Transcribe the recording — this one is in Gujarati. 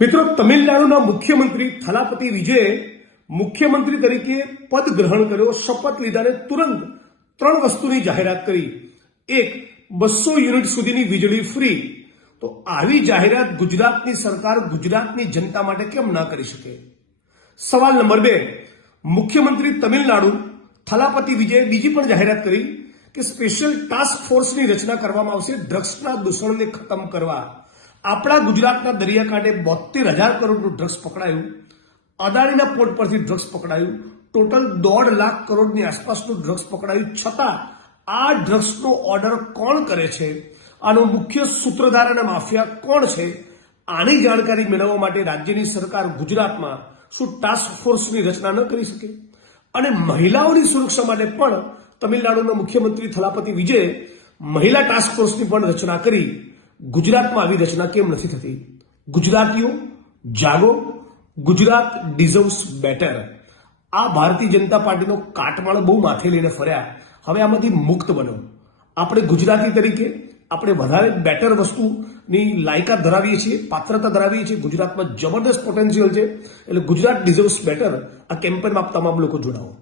મિત્રો, તમિલનાડુના મુખ્યમંત્રી થલાપતિ વિજયે મુખ્યમંત્રી તરીકે પદ ગ્રહણ કર્યો, શપથ લીધાને તુરંત ત્રણ વસ્તુની જાહેરાત કરી. એક, 200 યુનિટ સુધીની વીજળી ફ્રી. તો આવી જાહેરાત ગુજરાતની સરકાર ગુજરાતની જનતા માટે કેમ ના કરી શકે? સવાલ નંબર 2, મુખ્યમંત્રી તમિલનાડુ થલાપતિ વિજયે બીજી પણ જાહેરાત કરી કે સ્પેશિયલ ટાસ્ક ફોર્સની રચના કરવામાં આવશે ડ્રગ્સના દૂષણને ખતમ કરવા. આપણા ગુજરાતના દરિયાકાંઠે 72,000 કરોડનું ડ્રગ્સ પકડાયું. અદાણીના પોર્ટ પરથી ડ્રગ્સ પકડાયું. ટોટલ 1.5 લાખ કરોડની આસપાસનું ડ્રગ્સ પકડાયું. છતાં આ ડ્રગ્સનો ઓર્ડર કોણ કરે છે, આનો મુખ્ય સૂત્રધાર અને માફિયા કોણ છે, આની જાણકારી મેળવવા માટે રાજ્યની સરકાર ગુજરાતમાં શું ટાસ્ક ફોર્સની રચના ન કરી શકે? અને મહિલાઓની સુરક્ષા માટે પણ તમિલનાડુના મુખ્યમંત્રી થલાપતિ વિજયે મહિલા ટાસ્ક ફોર્સની પણ રચના કરી. ગુજરાતમાં આવી રચના કેમ નથી થતી? ગુજરાતીઓ જાગો, ગુજરાત ડિઝર્વ્સ બેટર. આ ભારતીય જનતા પાર્ટીનો કાટમાળ બહુ માથે લઈને ફર્યા. હવે આમાંથી મુક્ત બનો. આપણે ગુજરાતી તરીકે આપણે વધારે બેટર વસ્તુની લાયકાત ધરાવીએ છીએ, પાત્રતા ધરાવીએ છીએ. ગુજરાતમાં જબરદસ્ત પોટેન્શિયલ છે. એટલે ગુજરાત ડિઝર્વ્સ બેટર આ કેમ્પેનમાં આપ તમામ લોકો જોડાઓ.